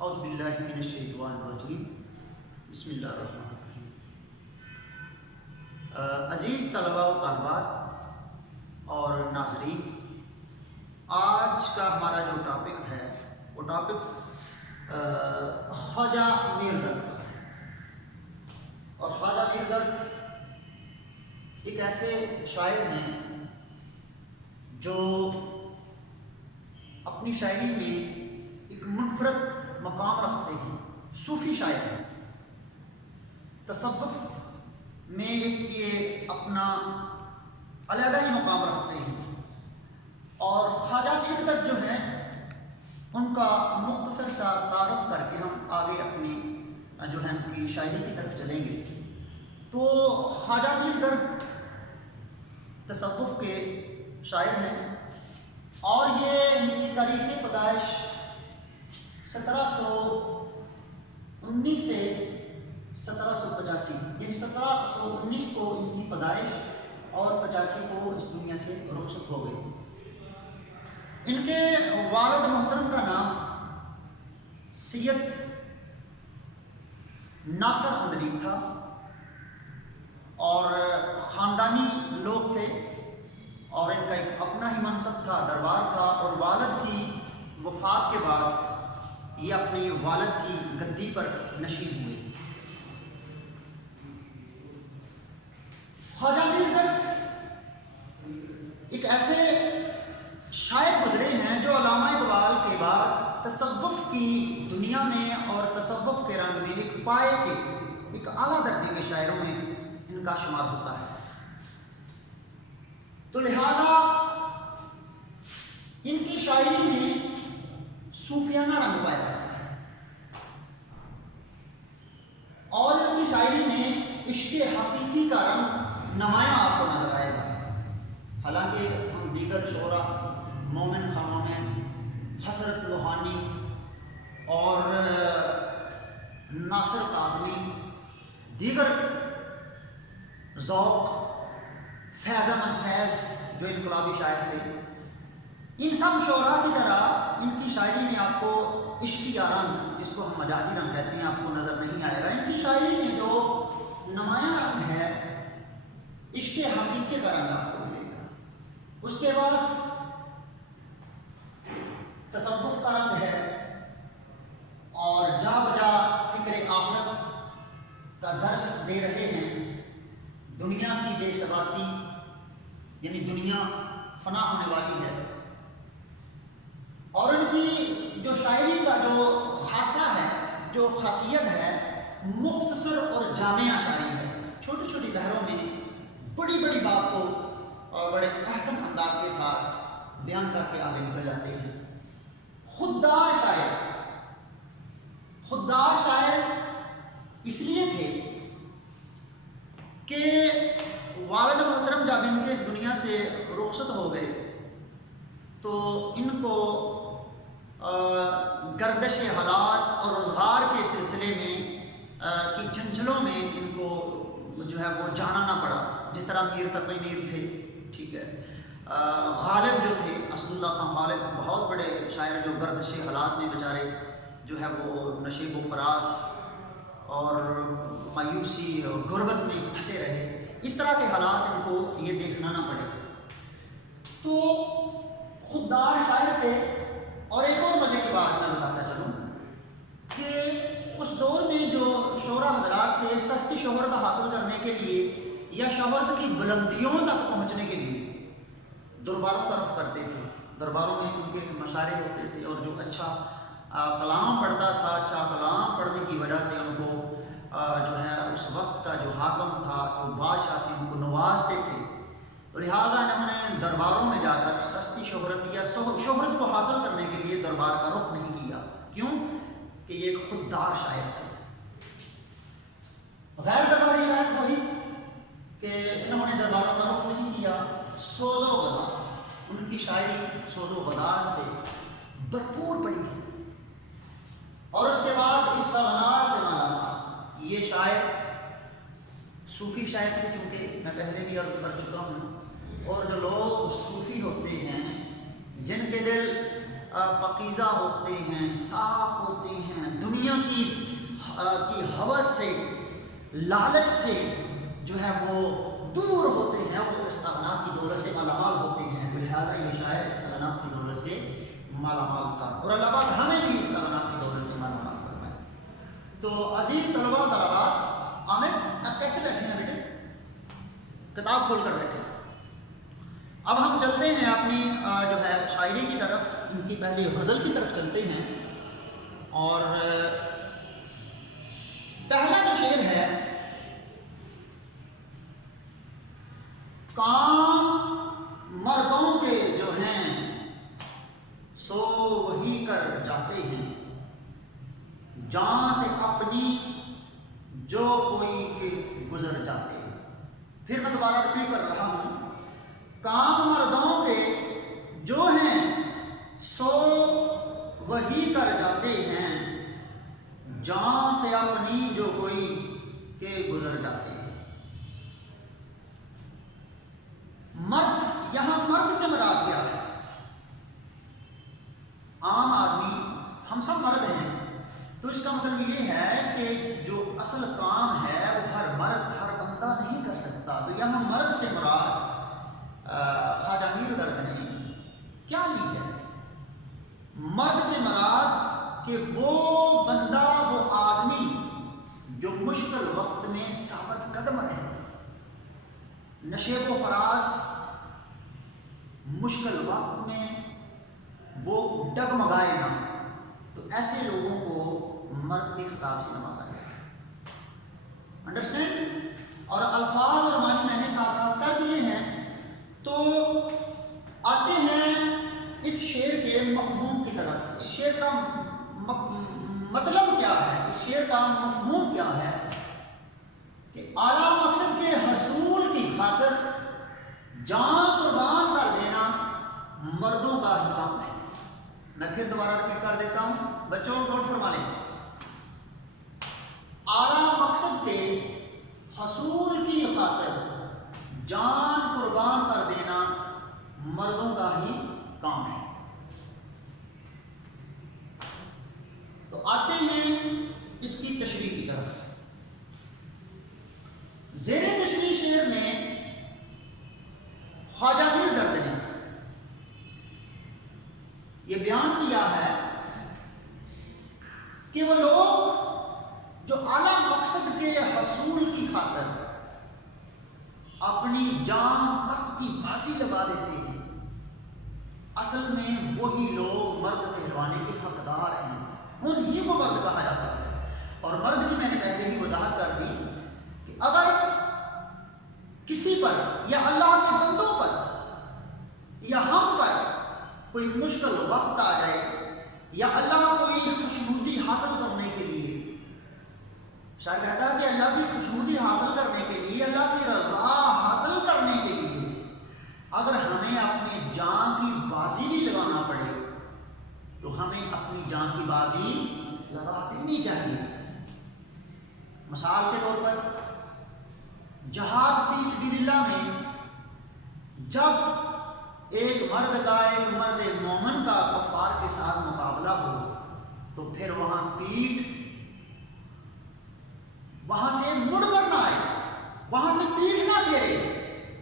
اعوذ باللہ من الشیطان الرجیم بسم اللہ الرحمن الرحیم۔ عزیز طلباء و طالبات اور ناظرین، آج کا ہمارا جو ٹاپک ہے وہ ٹاپک خواجہ میر درد، اور خواجہ میر درد ایک ایسے شاعر ہیں جو اپنی شاعری میں ایک منفرد مقام رکھتے ہیں۔ صوفی شاعر ہیں، تصوف میں یہ اپنا علیحدہ ہی مقام رکھتے ہیں، اور خواجہ میر درد جو ہیں ان کا مختصر سا تعارف کر کے ہم آگے اپنی جو ہے ان کی شاعری کی طرف چلیں گے۔ تو خواجہ میر درد تصوف کے شاعر ہیں، اور یہ ان کی تاریخ پیدائش 1719 سے 1785، یعنی 1719 کو ان کی پیدائش اور 85 کو اس دنیا سے رخصت ہو گئی۔ ان کے والد محترم کا نام سید ناصر اندلیب تھا، اور خاندانی لوگ تھے، اور ان کا ایک اپنا ہی منصب تھا، دربار تھا، اور والد کی وفات کے بعد یہ اپنے والد کی گدی پر نشین ہوئے۔ خواجہ میر درد ایک ایسے شاعر گزرے ہیں جو علامہ اقبال کے بعد تصوف کی دنیا میں اور تصوف کے رنگ میں ایک پائے کے ایک اعلیٰ درجے کے شاعروں میں ان کا شمار ہوتا ہے۔ تو لہذا ان کی شاعری میں صوفیانہ رنگ پایا جاتا ہے، اور ان کی شاعری میں عشق حقیقی کا رنگ نمایاں آپ کو نظر آئے گا۔ حالانکہ ہم دیگر شعراء مومن خواہ مومن، حسرت لوہانی اور ناصر کاظمی، دیگر ذوق، فیض احمد فیض جو انقلابی شاعر تھے، ان سب شعراء کی طرح ان کی شاعری میں آپ کو عشقیہ رنگ، جس کو ہم مجازی رنگ کہتے ہیں، آپ کو نظر نہیں آئے گا۔ ان کی شاعری میں جو نمایاں رنگ ہے عشق حقیقی کا رنگ آپ کو ملے گا۔ اس کے بعد تصوف کا رنگ ہے، اور جا بجا فکر آخرت کا درس دے رہے ہیں۔ دنیا کی بے ثباتی، یعنی دنیا فنا ہونے والی ہے، اور ان کی جو شاعری کا جو خاصہ ہے، جو خاصیت ہے، مختصر اور جامع شاعری ہے۔ چھوٹی چھوٹی بحروں میں بڑی بڑی بات کو بڑے احسن انداز کے ساتھ بیان کر کے آگے نکل جاتے ہیں۔ خوددار شاعر، خوددار شاعر اس لیے تھے کہ والد محترم جب ان کے اس دنیا سے رخصت ہو گئے تو ان کو گردش حالات اور روزگار کے سلسلے میں کی جھنجھلوں میں ان کو جو ہے وہ جانا نہ پڑا۔ جس طرح میر تقی میر تھے، ٹھیک ہے، غالب جو تھے، اسد اللہ خان غالب، بہت بڑے شاعر جو گردش حالات میں بیچارے جو ہے وہ نشیب و فراس اور مایوسی اور غربت میں پھنسے رہے۔ اس طرح کے حالات ان کو یہ دیکھنا نہ پڑے، تو خوددار شاعر تھے۔ اور ایک اور مزے کی بات میں بتاتا چلوں کہ اس دور میں جو شعراء حضرات تھے، سستی شہرت حاصل کرنے کے لیے یا شہرت کی بلندیوں تک پہنچنے کے لیے درباروں کا رخ کرتے تھے۔ درباروں میں چونکہ مشاعرے ہوتے تھے، اور جو اچھا کلام پڑھتا تھا، اچھا کلام پڑھنے کی وجہ سے ان کو جو ہے اس وقت کا جو حاکم تھا، جو بادشاہ تھے، ان کو نوازتے تھے۔ تو لہٰذا انہوں نے درباروں میں جا کر سستی شہرت یا شہرت کو حاصل کرنے کے لیے دربار کا رخ نہیں کیا۔ کیوں؟ کہ یہ ایک خوددار شاعر تھے۔ غیر درباری شاعر وہی کہ انہوں نے درباروں کا رخ نہیں کیا، سوز و گداز، ان کی شاعری سوز و گداز سے بھرپور پڑی ہے۔ اور اس کے بعد استغنا سے مالا، یہ شاعر صوفی شاعر تھے، چونکہ میں پہلے بھی عرض کر چکا ہوں۔ اور جو لوگ صوفی ہوتے ہیں، جن کے دل پاکیزہ ہوتے ہیں، صاف ہوتے ہیں، دنیا کی ہوس سے، لالچ سے جو ہے وہ دور ہوتے ہیں، وہ استغنا کی دولت سے مالا مال ہوتے ہیں. لہٰذا یہ شاعر استغنا کی دولت سے مالا مال تھا، اور اللہ پاک ہمیں بھی استغنا کی دولت سے مالا مال فرمائے. تو عزیز طلباء و طالبات، عامر اب کیسے بیٹھے ہیں بیٹے؟ کتاب کھول کر بیٹھے. اب ہم چلتے ہیں اپنی جو ہے شاعری کی طرف، ان کی پہلی غزل کی طرف چلتے ہیں. اور پہلا جو شعر ہے، کام مردوں کے جو ہیں سو وہی کر جاتے ہیں، جان سے اپنی جو کوئی کے گزر جاتے ہیں. پھر میں دوبارہ ریپیٹ کر رہا ہوں، کام مردوں کے جو ہیں سو وہی کر جاتے ہیں، جان سے اپنی جو کوئی کے گزر جاتے ہیں. مرد، یہاں مرد سے مراد کیا ہے؟ عام آدمی، ہم سب مرد ہیں، تو اس کا مطلب یہ ہے کہ جو اصل کام ہے وہ ہر مرد، ہر بندہ نہیں کر سکتا. تو یہاں مرد سے مراد خواجہ میر درد نے کیا لی ہے؟ مرد سے مراد کہ وہ بندہ، وہ آدمی جو مشکل وقت میں ثابت قدم رہے، نشیب و فراز، مشکل وقت میں وہ ڈگمگائے نہ. تو ایسے لوگوں کو مرد کے خطاب سے نوازا گیا. انڈرسٹینڈ؟ اور الفاظ اور معنی میں نے ساتھ ساتھ طے کیے ہیں. تو آتے ہیں اس شعر کے مفہوم کی طرف. اس شعر کا مطلب کیا ہے؟ اس شعر کا مفہوم کیا ہے؟ کہ اعلیٰ مقصد کے حصول کی خاطر جان قربان کر دینا مردوں کا ہی کام ہے. میں پھر دوبارہ ریپیٹ کر دیتا ہوں، بچوں نوٹ فرما لیں. اعلیٰ مقصد کے حصول کی خاطر جان قربان کر دینا مردوں کا ہی کام ہے. تو آتے ہیں اس کی تشریح کی طرف. زیر تشریح شعر میں خواجہ میر درد نے یہ بیان کیا ہے کہ وہ لوگ جو اعلیٰ مقصد کے حصول کی خاطر اپنی جان تک کی بازی لگا دیتے ہیں، اصل میں وہی لوگ مرد کہلوانے کے حقدار ہیں. انہیں کو مرد کہا جاتا ہے. اور مرد کی میں نے پہلے ہی وضاحت کر دی کہ اگر کسی پر یا اللہ کے بندوں پر یا ہم پر کوئی مشکل وقت آ جائے، یا اللہ کوئی خوشنودی حاصل کرنے کے لیے، شاید کہتا ہے کہ اللہ کی خوشنودی حاصل کرنے کے لیے، اللہ کی رضا حاصل کرنے کے لیے اگر ہمیں اپنے جان کی بازی بھی لگانا پڑے تو ہمیں اپنی جان کی بازی لگا دینی چاہیے. مثال کے طور پر جہاد فی سبیل اللہ میں جب ایک مرد کا، ایک مرد مومن کا کفار کے ساتھ مقابلہ ہو تو پھر وہاں پیٹھ وہاں سے مڑ کر نہ آئے، وہاں سے پیٹھ نہ پھیرے،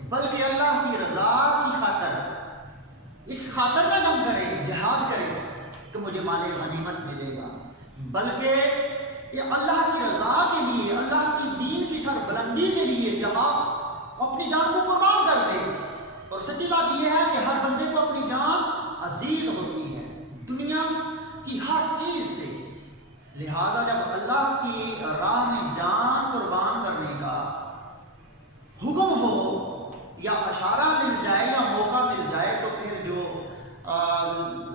بلکہ اللہ کی رضا کی خاطر اس خاطر نہ جنگ کرے، جہاد کرے کہ مجھے مال غنیمت ملے گا، بلکہ یہ اللہ کی رضا کے لیے، اللہ کی دین کی سر بلندی کے لیے جہاد اپنی جان کو قربان کر دے. اور سچی بات یہ ہے کہ ہر بندے کو اپنی جان عزیز ہوتی ہے دنیا کی ہر چیز سے. لہذا جب اللہ کی راہ میں جان قربان کرنے کا حکم ہو یا اشارہ مل جائے یا موقع مل جائے تو پھر جو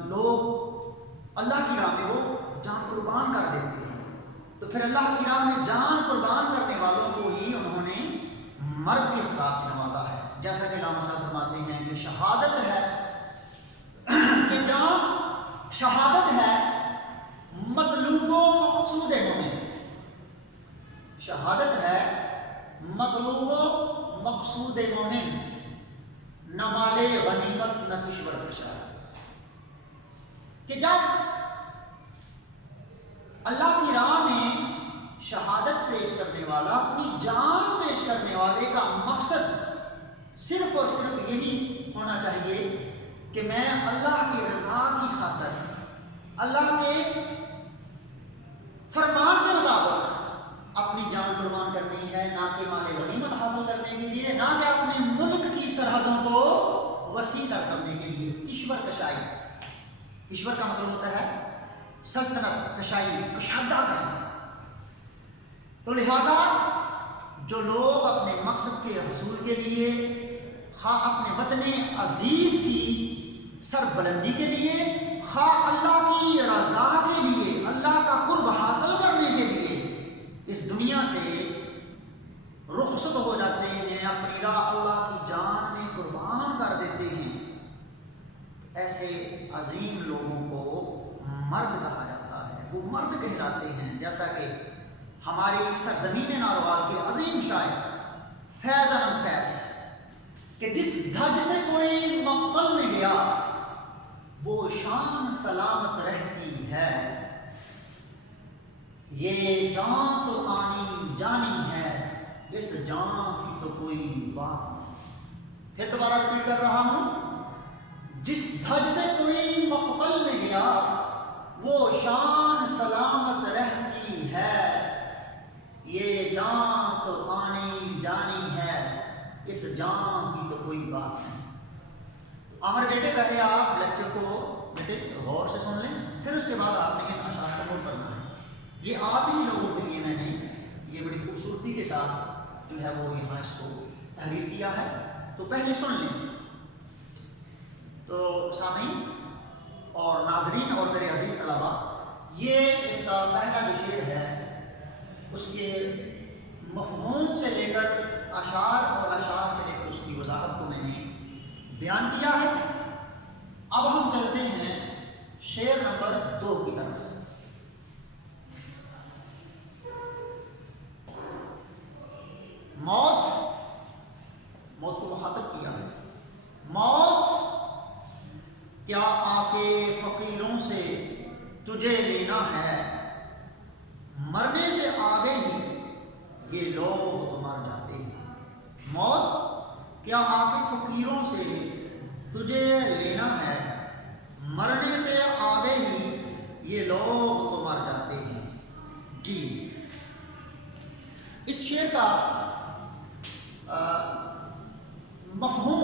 لوگ اللہ کی راہ میں وہ جان قربان کر دیتے ہیں. تو پھر اللہ کی راہ میں جان قربان کرنے والوں کو ہی انہوں نے مرد کے خطاب سے نوازا ہے. جیسا کہ علامہ صاحب فرماتے ہیں کہ شہادت ہے کہ جان شہادت ہے مطلوب و مقصود مومن. شہادت ہے مطلوب و مقصود مومن، نہ مال غنیمت نہ کشور پرشاد. کہ جب اللہ کی راہ شہادت پیش کرنے والا، اپنی جان پیش کرنے والے کا مقصد صرف اور صرف یہی ہونا چاہیے کہ میں اللہ کی رضا کی خاطر، اللہ کے فرمان کے مطابق اپنی جان قربان کرنی ہے، نہ کہ مال غنیمت حاصل کرنے کے لیے، نہ کہ اپنے ملک کی سرحدوں کو وسیع تر کرنے کے لیے۔ ایشور کشائی، ایشور کا مطلب ہوتا ہے سلطنت، کشائی، کشادہ کرنا۔ تو لہذا جو لوگ اپنے مقصد کے حصول کے لیے، خواہ اپنے وطن عزیز کی سربلندی کے لیے، خواہ اللہ کی رضا کے لیے، اللہ کا قرب حاصل کرنے کے لیے اس دنیا سے رخصت ہو جاتے ہیں، اپنی راہ اللہ کی جان میں قربان کر دیتے ہیں، ایسے عظیم لوگوں کو مرد کہا جاتا ہے، وہ مرد کہلاتے ہیں۔ جیسا کہ ہماری سرزمین ناروال کے عظیم شاعر فیض احمد فیض کہ جس دھج سے کوئی مقتل میں گیا وہ شان سلامت رہتی ہے، یہ جان تو آنی جانی ہے، اس جان کی تو کوئی بات نہیں۔ پھر دوبارہ ریپیٹ کر رہا ہوں، جس دھج سے کوئی مقتل میں گیا وہ شان سلامت رہتی ہے، یہ جان تو آنی جانی ہے، اس جان کی تو کوئی بات نہیں۔ تو عمر بیٹے پہلے آپ لیکچر کو بیٹے غور سے سن لیں، پھر اس کے بعد آپ نے ان اشعار کو نوٹ کرنا ہے۔ یہ آپ ہی لوگوں کے لیے میں نے یہ بڑی خوبصورتی کے ساتھ جو ہے وہ یہاں اس کو تحریر کیا ہے، تو پہلے سن لیں۔ تو سامعین اور ناظرین اور میرے عزیز طلباء، یہ اس کا پہلا جو شعر ہے اس کے مفہوم سے لے کر اشعار اور اشعار سے لے کر اس کی وضاحت کو میں نے بیان کیا ہے۔ اب ہم چلتے ہیں شعر نمبر 2 کی طرف۔ موت کو مخاطب کیا ہے، موت کیا آ کے فقیروں سے تجھے لینا ہے، مرنے سے آگے ہی یہ لوگ تو مر جاتے ہیں۔ موت کیا آ کے فقیروں سے تجھے لینا ہے، مرنے سے آگے ہی یہ لوگ تو مر جاتے ہیں۔ جی، اس شعر کا مفہوم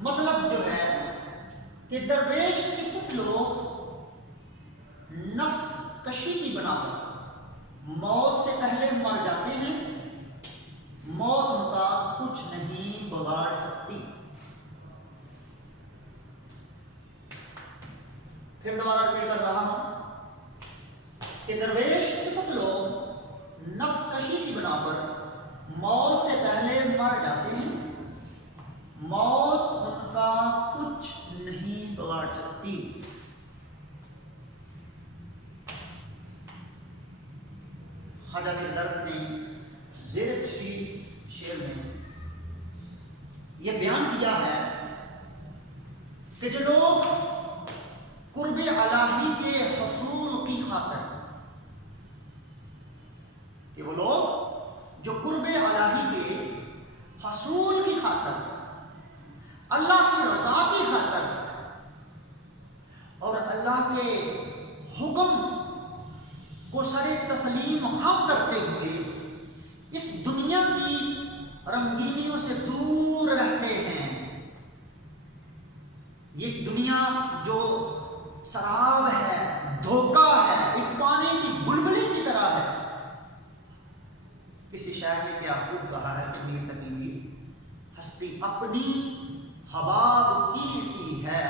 مطلب جو ہے کہ درویش صفت لوگ نفس کشی کی بنا پر موت سے پہلے مر جاتے ہیں، موت ان کا کچھ نہیں بگاڑ سکتی۔ پھر دوبارہ ریپیٹ کر رہا ہوں کہ درویش صفت لوگ نفس کشی کی بنا پر موت سے پہلے مر جاتے ہیں، موت ان کا کچھ نہیں بگاڑ سکتی۔ خواجہ میر درد نے زیر تشریح شعر میں یہ بیان کیا ہے کہ جو لوگ قرب الہی کے حصول کی خاطر، کہ وہ لوگ جو قرب الہی کے حصول کی خاطر، اللہ کی رضا کی خاطر اور اللہ کے حکم کو سر تسلیم خم کرتے ہوئے اس دنیا کی رنگینیوں سے دور رہتے ہیں، یہ دنیا جو سراب ہے، دھوکہ ہے، ایک پانی کی بلبلی کی طرح ہے۔ کسی شاعر نے کیا خوب کہا ہے کہ میر تقی میر ہستی اپنی حباب کی سی ہے،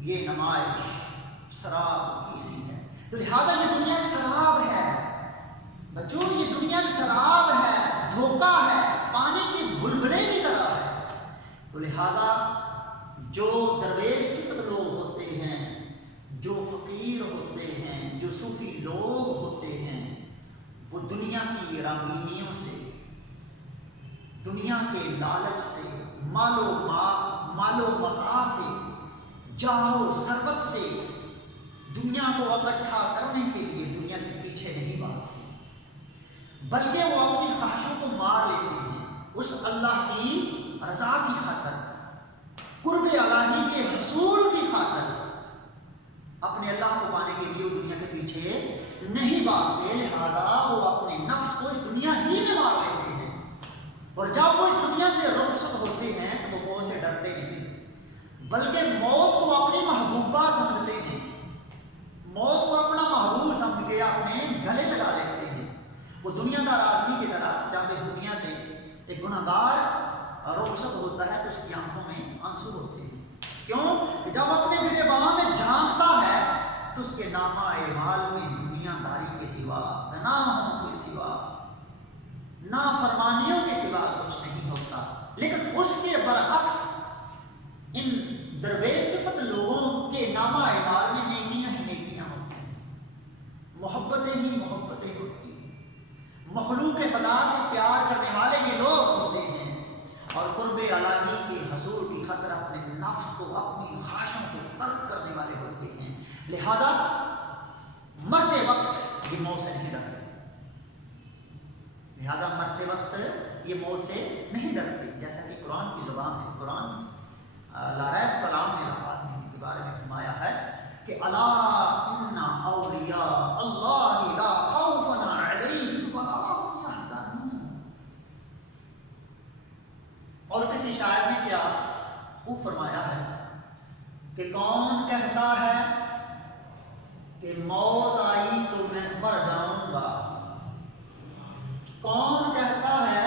یہ نمائش سراب کی سی ہے۔ تو لہٰذا یہ دنیا کی سراب ہے بچوں، یہ دنیا کی سراب ہے، دھوکہ ہے، پانی کی بلبلے کی طرح ہے۔ تو لہٰذا جو درویش صفت لوگ ہوتے ہیں، جو فقیر ہوتے ہیں، جو صوفی لوگ ہوتے ہیں، وہ دنیا کی رنگینیوں سے، دنیا کے لالچ سے، مال و متاع سے، جاہ و ثروت سے دنیا کو اکٹھا کرنے کے لیے دنیا کے پیچھے نہیں بھاگتے۔ بلکہ وہ اپنی خواہشوں کو مار لیتے ہیں اس اللہ کی رضا کی خاطر، قرب الہی کے حصول کی خاطر، اپنے اللہ کو پانے کے لیے وہ دنیا کے پیچھے نہیں بھاگتے، لہذا وہ اپنے نفس کو اس دنیا ہی میں مار لیتے ہیں، اور جب وہ اس دنیا سے رخصت ہوتے ہیں تو وہ موت سے ڈرتے نہیں بلکہ موت کو اپنی محبوبہ سمجھتے ہیں، موت کو اپنا محبوب سمجھ کے اپنے گلے لگا لیتے ہیں۔ وہ دنیا دار آدمی کی طرح جب اس دنیا سے ایک گناہ گار رخصت ہوتا ہے تو اس کی آنکھوں میں آنسو ہوتے ہیں، کیوں کہ جب اپنے گریباں میں جھانکتا ہے تو اس کے نامہ اعمال میں دنیا داری کے سوا، گناہوں کے سوا، نافرمانیوں کے سوا کچھ نہیں ہوتا۔ لیکن اس کے برعکس ان درویش صفت لوگوں کے نامہ اعمال میں نیکیاں ہی نیکیاں ہوتی ہیں، محبتیں ہی محبتیں ہوتی ہیں، مخلوق خدا سے پیار کرنے والے یہ لوگ ہوتے ہیں، اور قرب الہی کے حصول کی خاطر اپنے نفس کو، اپنی خواہشوں کو ترک کرنے والے ہوتے ہیں، لہذا مرتے وقت یہ موت سے نہیں ڈرتے، لہذا مرتے وقت یہ موت سے نہیں ڈرتے، جیسا کہ قرآن کی زبان ہے۔ قرآن لاریب کلام میں آدمی کے بارے میں فرمایا ہے کہ الا ان اولیاء اللہ لا خوف علیہم ولا هم یحزنون، اور کسی شاعر نے کیا خوب فرمایا ہے کہ کون کہتا ہے کہ موت آئی تو میں مر جاؤں گا، کون کہتا ہے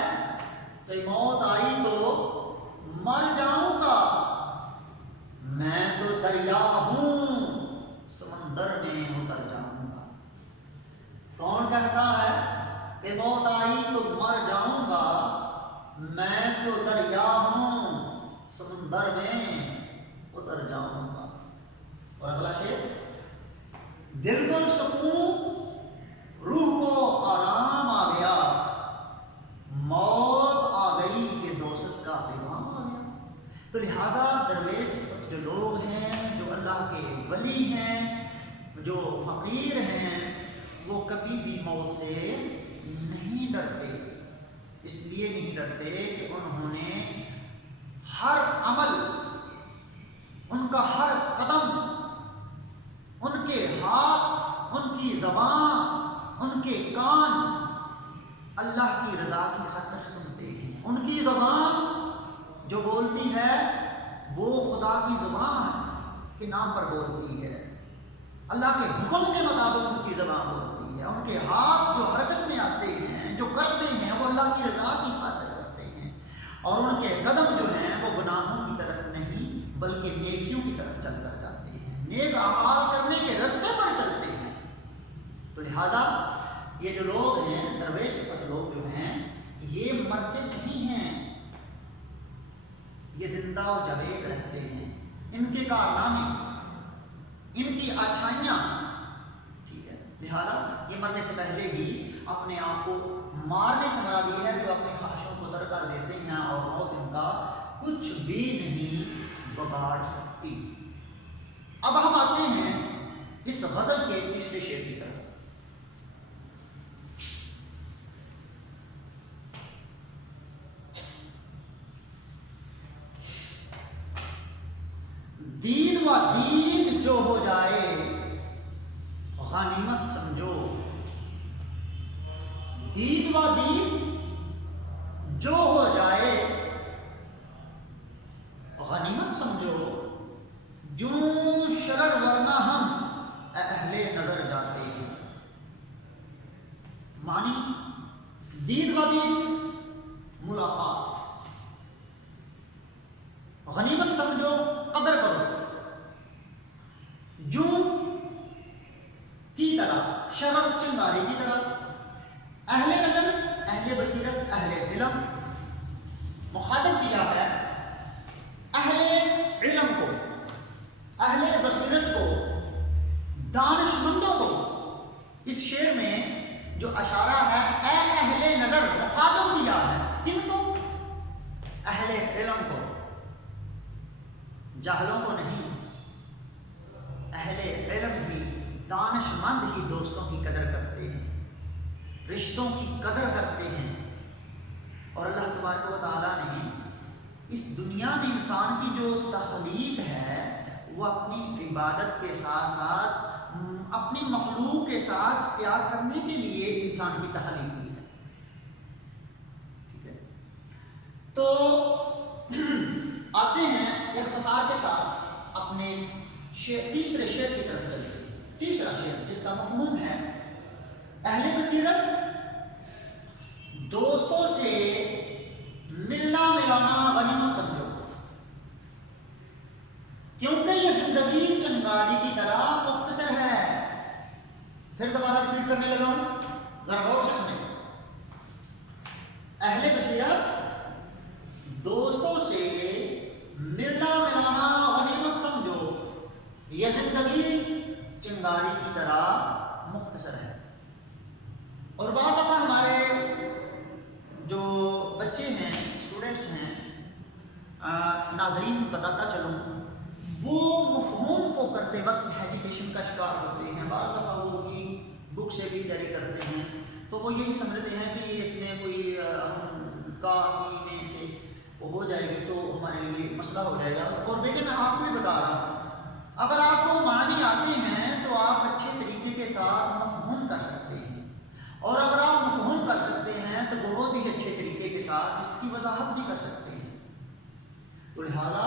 کہ موت آئی تو مر جاؤں گا، میں تو دریا ہوں سمندر میں اتر جاؤں گا، کون کہتا ہے کہ موت آئی تو مر جاؤں گا، میں تو دریا ہوں سمندر میں اتر جاؤں گا۔ اور اگلا شعر، دل کو سکون روح کو آرام آ گیا، موت آ گئی کہ دوست کا پیغام آ گیا۔ تو لہٰذا درویش جو لوگ ہیں، جو اللہ کے ولی ہیں، جو فقیر ہیں، وہ کبھی بھی موت سے نہیں ڈرتے، اس لیے نہیں ڈرتے کہ انہوں نے ہر عمل، ان کا ہر قدم، ان کے ہاتھ، ان کی زبان، ان کے کان اللہ کی رضا کی خاطر سنتے ہیں، ان کی زبان جو بولتی ہے وہ خدا کی زبان کے نام پر بولتی ہے، اللہ کے حکم کے مطابق ان کی زبان بولتی ہے، ان کے ہاتھ جو حرکت میں آتے ہیں، جو کرتے ہیں، وہ اللہ کی رضا کی خاطر کرتے ہیں، اور ان کے قدم جو ہیں وہ گناہوں کی طرف نہیں بلکہ نیکیوں کی طرف چل کر جاتے ہیں، نیک اعمال کرنے کے راستے پر چلتے ہیں۔ تو لہٰذا یہ جو لوگ ہیں، درویش صفت لوگ جو ہیں، یہ مرتے نہیں ہیں، یہ زندہ و جاوید رہتے ہیں، ان کے کارنامے، ان کی اچھائیاں، ٹھیک ہے، لہذا یہ مرنے سے پہلے ہی اپنے آپ کو مارنے سے مراد یہ ہے کہ وہ اپنی خواہشوں کو ترک کر دیتے ہیں، اور موت ان کا کچھ بھی نہیں بگاڑ سکتی۔ اب ہم آتے ہیں اس غزل کے تیسرے شعر کی طرف۔ دین و دین جو ہو جائے غنیمت سمجھو، دین و دین جو ہو جائے غنیمت سمجھو، جوں شرر ورنہ ہم اہل نظر جاتے ہیں۔ معنی دین و دین ملاقات، غنیمت سمجھو، قدر کرو، جوں کی طرح، شرر چنگاری کی طرح، اہل نظر، اہل بصیرت، اہل علم، مخاطب کیا ہے اہل علم کو، اہل بصیرت کو، دانش مندوں کو۔ اس شعر میں جو اشارہ ہے اے اہل نظر، مخاطب کیا ہے کن کو؟ اہل علم کو، جاہلوں کو نہیں۔ اہل علم ہی، دانش مند ہی دوستوں کی قدر کرتے ہیں، رشتوں کی قدر کرتے ہیں. اور اللہ تبارک و تعالیٰ نے اس دنیا میں انسان کی جو تخلیق ہے وہ اپنی عبادت کے ساتھ ساتھ اپنی مخلوق کے ساتھ پیار کرنے کے لیے انسان کی تخلیق کی ہے. ٹھیک ہے. تو آتے ہیں اختصار کے ساتھ اپنے تیسرے شعر کی طرف چلتے ہیں. تیسرا شعر جس کا مفہوم ہے اہل بصیرت دوستوں سے ملنا ملانا غنیمت سمجھو، کیونکہ یہ زندگی چنگاری کی طرح مختصر ہے. پھر دوبارہ ریپیٹ کرنے لگا ہوں، ذرا غور سے سنیں. اہل بصیرت دوستوں سے ملنا ملانا غنیمت سمجھو، یہ زندگی چنگاری کی طرح مختصر ہے. اور بعض دفعہ ہمارے جو بچے ہیں، اسٹوڈنٹس ہیں، ناظرین بتاتا چلوں، وہ مفہوم کو کرتے وقت ایجوکیشن کا شکار ہوتے ہیں. بعض دفعہ وہ کی بک سے بھی جاری کرتے ہیں تو وہ یہی سمجھتے ہیں کہ یہ اس میں کوئی کا میں سے ہو جائے گی تو ہمارے لیے مسئلہ ہو جائے گا. اور بیٹے میں آپ کو بھی بتا رہا ہوں، اگر آپ کو معنی آتے ہیں تو آپ اچھے طریقے کے ساتھ مفہوم کر سکتے ہیں، اور اگر آپ مفہوم کر سکتے ہیں تو بہت ہی اچھے طریقے کے ساتھ اس کی وضاحت بھی کر سکتے ہیں. تو لہٰذا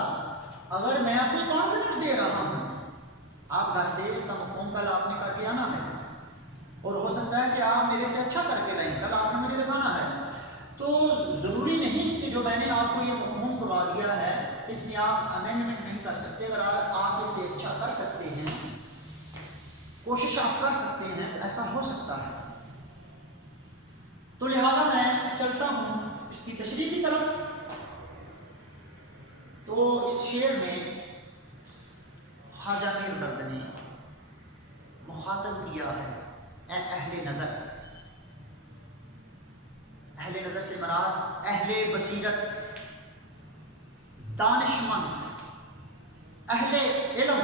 اگر میں آپ کو کانفیڈنس دے رہا ہوں، آپ گھر سے اس کا مفہوم کل آپ نے کر کے آنا ہے، اور ہو سکتا ہے کہ آپ میرے سے اچھا کر کے لائیں، کل آپ نے مجھے دکھانا ہے. تو ضروری نہیں کہ جو میں نے آپ کو یہ مفہوم کروا دیا ہے اس میں آپ امینڈمنٹ نہیں کر سکتے. اگر آپ اس سے اچھا کر سکتے ہیں، کوشش آپ کر سکتے ہیں، تو ایسا ہو سکتا ہے. تو لہذا میں چلتا ہوں اس کی تشریح کی طرف. تو اس شعر میں خواجہ میر درد نے مخاطب کیا ہے اے اہل نظر. اہل نظر سے مراد اہل بصیرت، دانشمند، اہل علم،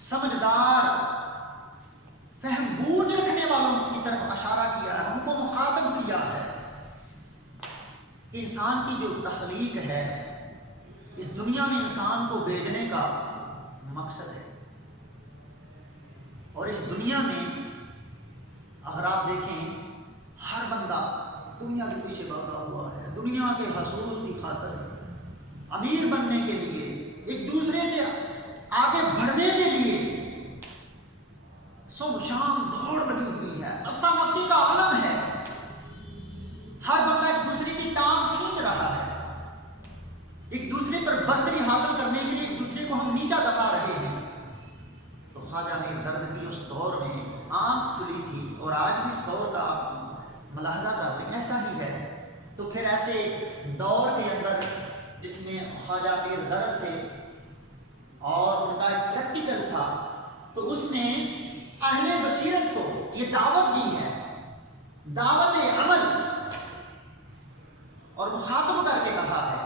سمجھدار، فہم بوجھ رکھنے والوں کی طرف اشارہ کیا ہے، ان کو مخاطب کیا ہے. انسان کی جو تخلیق ہے اس دنیا میں انسان کو بھیجنے کا مقصد ہے. اور اس دنیا میں اگر آپ دیکھیں ہر بندہ دنیا کے پیچھے بھاگا ہوا ہے، دنیا کے حصول کی خاطر، امیر بننے کے لیے، ایک دوسرے سے آگے بڑھنے کے لیے صبح شام دوڑ لگی ہوئی ہے. نفسا نفسی کا عالم ہے، ہر بندہ ایک دوسرے کی ٹانگ کھینچ رہا ہے، ایک دوسرے پر برتری حاصل کرنے کے لیے ایک دوسرے کو ہم نیچا دبا رہے ہیں. تو خواجہ میر درد کی اس دور میں آنکھ کھلی تھی، اور آج بھی اس دور کا ملاحظہ کرتے ہیں ایسا ہی ہے. تو پھر ایسے دور کے اندر جس میں خواجہ میر درد تھے اور ان کا ایک پریکٹیکل تھا، تو اس نے اہل بصیرت کو یہ دعوت دی ہے، دعوت عمل، اور مخاطب کر کے کہا ہے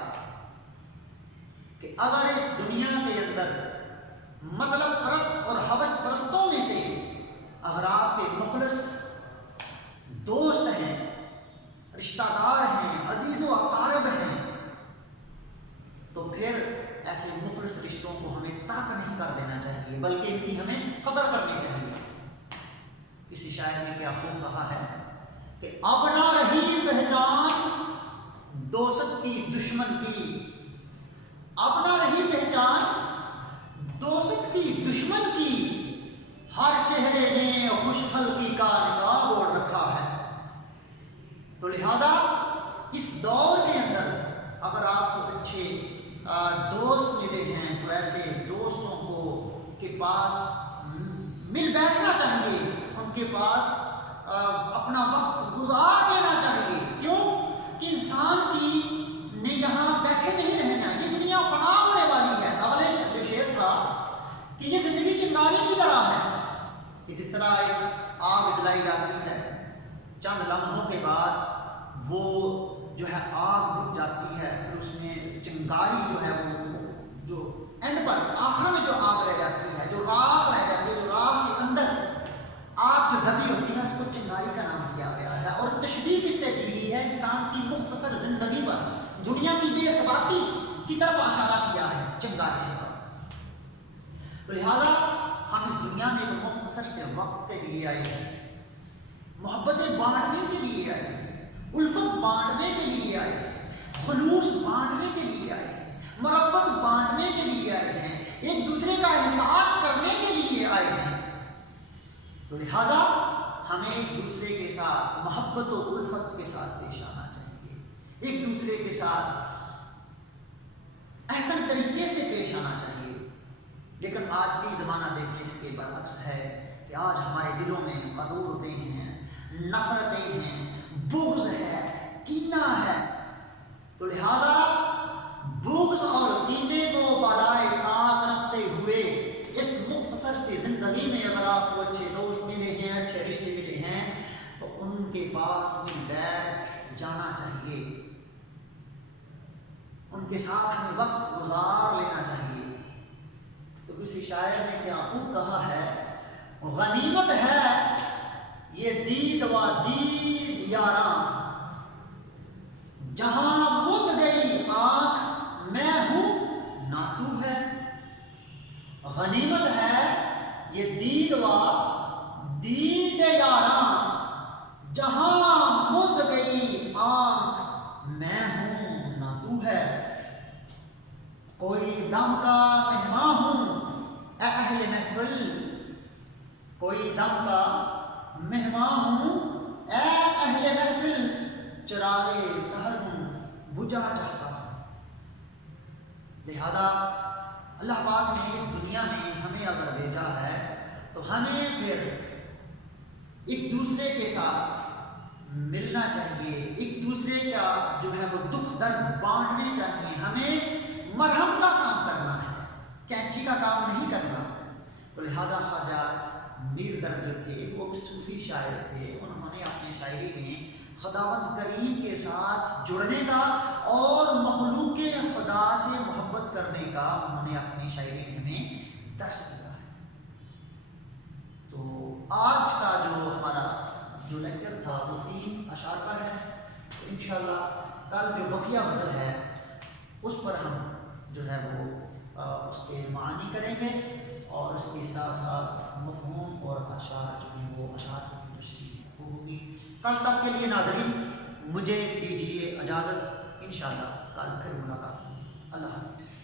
کہ اگر اس دنیا کے اندر مطلب پرست اور ہوس پرستوں میں سے اگر آپ کے مخلص دوست ہیں، رشتہ دار ہیں، عزیز و اقارب ہیں، تو پھر ایسے مخلص رشتوں کو ہمیں ترک نہیں کر دینا چاہیے، بلکہ ان کی ہمیں قدر کرنی چاہیے. کسی شاعر نے کیا خوب کہا ہے کہ اب نہ رہی پہچان دوست کی دشمن کی، اب نہ رہی پہچان دوست کی دشمن کی، ہر چہرے نے خوش خلقی کا نقاب اوڑھ رکھا ہے. تو لہذا اس دور کے اندر اگر آپ کو اچھے دوست ملے ہیں تو ایسے دوستوں کو کے پاس مل بیٹھنا چاہیے، ان کے پاس اپنا وقت گزار دینا چاہیے. کیوں کہ انسان کی نے یہاں بیٹھے نہیں رہنا، یہ دنیا فنا ہونے والی ہے. اگلے جو شعر تھا کہ یہ زندگی چنگاری کی طرح ہے، کہ جس طرح ایک آگ جلائی جاتی ہے، چند لمحوں کے بعد وہ جو ہے آگ بجھ جاتی ہے، پھر اس میں چنگاری جو ہے وہ جو اینڈ پر آخر میں جو آگ رہ جاتی ہے، جو راکھ رہ جاتی ہے، جو راکھ کے اندر آگ جو دبی ہوتی ہے اس کو چنگاری دنیا کی بے ثباتی کی طرف اشارہ کیا ہے چنگاری سے۔ تو لہذا ہم اس دنیا میں ایک مختصر سے وقت کے لیے آئے ہیں، محبتیں بانٹنے کے لیے آئے ہیں، الفت بانٹنے کے لیے آئے ہیں، خلوص بانٹنے کے لیے آئے ہیں، محبت بانٹنے کے لیے آئے ہیں، ایک دوسرے کا احساس کرنے کے لیے آئے ہیں۔ تو لہذا ہمیں ایک دوسرے کے ساتھ محبت و الفت کے ساتھ پیش آنا چاہیے، ایک دوسرے کے ساتھ احسن طریقے سے پیش آنا چاہیے۔ لیکن آج بھی زمانہ دیکھیں اس کے برعکس ہے کہ آج ہمارے دلوں میں قدورتیں ہیں، نفرتیں ہیں، بغض ہے، کینہ ہے۔ تو لہذا بغض اور کینے کو بالائے طاق رکھتے ہوئے اس مختصر سی زندگی میں اگر آپ کو اچھے دوست ملے ہیں، اچھے رشتے ملے ہیں، تو ان کے پاس بھی بیٹھ جانا چاہیے، ان کے ساتھ ہمیں وقت گزار لینا چاہیے۔ تو کسی شاعر نے کیا خوب کہا ہے، غنیمت ہے یہ دید و دید یاراں، جہاں مد گئی آنکھ میں ہوں نہ تو ہے۔ غنیمت ہے یہ دید و دید یاراں، جہاں مد گئی آنکھ میں ہوں نہ تو ہے۔ کوئی دم کا مہمان ہوں اے اہل محفل، کوئی دم کا مہمان ہوں اے اہل محفل، چراغے سحر ہوں بجھا چاہتا ہوں۔ لہذا اللہ پاک نے اس دنیا میں ہمیں اگر بھیجا ہے تو ہمیں پھر ایک دوسرے کے ساتھ ملنا چاہیے، ایک دوسرے کا جو ہے وہ دکھ درد بانٹنے چاہیے، ہمیں مرہم کا کام کرنا ہے، کینچی کا کام نہیں کرنا۔ تو لہٰذا خواجہ میر درد جو تھے وہ صوفی شاعر تھے، انہوں نے اپنے شاعری میں خداوند کریم کے ساتھ جڑنے کا اور مخلوق خدا سے محبت کرنے کا انہوں نے اپنی شاعری میں ہمیں درس دیا ہے۔ تو آج کا جو ہمارا جو لیکچر تھا وہ 3 اشعار پر ہے۔ انشاءاللہ کل جو بقیہ غزل ہے اس پر ہم جو ہے وہ اس کے معنی کریں گے، اور اس کے ساتھ ساتھ مفہوم اور اشعار جو ہیں وہ اشعار کی تشریح ہوگی۔ کل تک کے لیے ناظرین مجھے دیجیے اجازت، انشاءاللہ کل پھر ملاقات ہوگی۔ اللہ حافظ۔